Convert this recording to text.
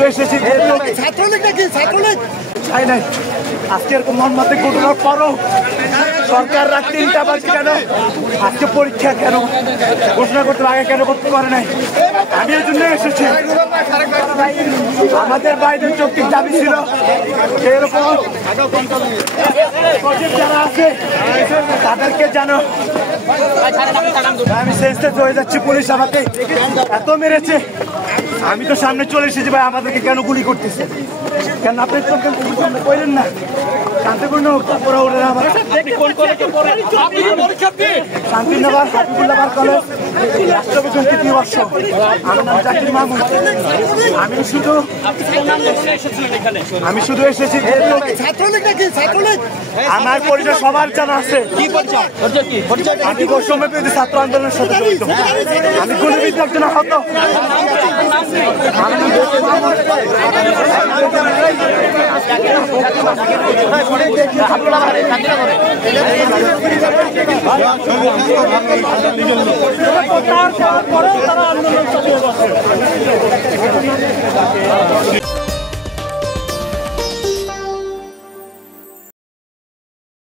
শুধু এসেছি ছাত্রলীগ নাকি ছাত্রলীগ চাই নাই। আজকে এরকম মর্মান্তিক ঘটনার পরও সরকার রাত 3টা বাজে কেন আজকে পরীক্ষা কেন ঘোষণা করতে আগে কেন করতে পারে নাই? আমি এর জন্য এসেছি। আমাদের বাইরের যৌক্তিক দাবি ছিল এরকম যারা আছে তাদেরকে জানো। আমি সেন্সলেস হয়ে যাচ্ছি, পুলিশ আমাকে এত মেরেছে। আমি তো সামনে চলে এসেছি ভাই, আমাদেরকে কেন গুলি করতেছে? কেন আপনি করেন না শান্তিপূর্ণ তারপরে ওরা আমার শান্তিনগর হাবিবুল্লাহ কলেজ রাষ্ট্রবিজ্ঞান তৃতীয় বর্ষ। আমার নাম জাকির মাহমুদ। আমি শুধু এসেছি ছাত্রলীগ নাকি ছাত্রলীগ আমার পরিচয় সবার জানা আছে। আমি বৈষম্য বিরোধী ছাত্র আন্দোলনের সাথে জড়িত। আমি গুলিবিদ্ধ একজন আহত। তারা আন্দোলন চালিয়ে